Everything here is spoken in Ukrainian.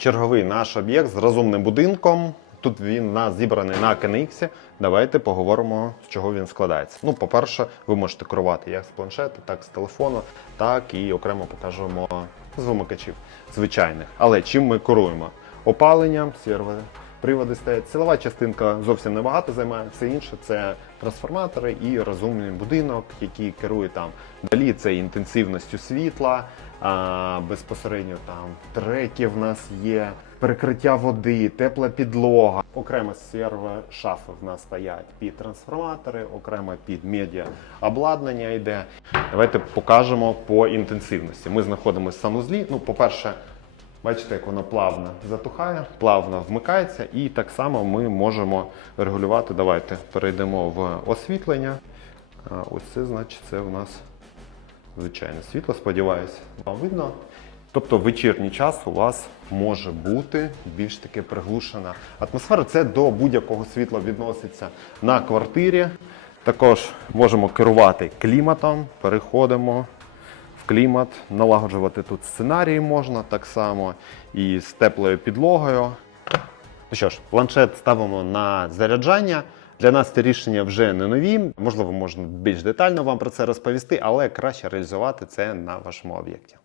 черговий наш об'єкт з розумним будинком. Тут він у нас зібраний на KNX. Давайте поговоримо, з чого він складається. Ну, по-перше, ви можете керувати як з планшета, так з телефону, так і окремо покажемо з вимикачів звичайних. Але чим ми керуємо? Опаленням, сервери, приводи стоять. Силова частинка зовсім небагато займає. Все інше це трансформатори і розумний будинок, який керує там. Далі це інтенсивністю світла, а, безпосередньо там треки в нас є, перекриття води, тепла підлога. Окремо сервер шафи в нас стоять під трансформатори, окремо під медіа обладнання йде. Давайте покажемо по інтенсивності. Ми знаходимося в санузлі. Ну, по-перше, Бачите, як воно плавно затухає, плавно вмикається, і так само ми можемо регулювати. Давайте перейдемо в освітлення. Ось це, значить, це у нас звичайне світло. Сподіваюся, вам видно. Тобто вечірній час у вас може бути більш таки приглушена атмосфера. Це до будь-якого світла відноситься на квартирі. Також можемо керувати кліматом, переходимо клімат, налагоджувати тут сценарії можна так само і з теплою підлогою. Ну що ж, планшет ставимо на заряджання. Для нас це рішення вже не нові. Можливо, можна більш детально вам про це розповісти, але краще реалізувати це на вашому об'єкті.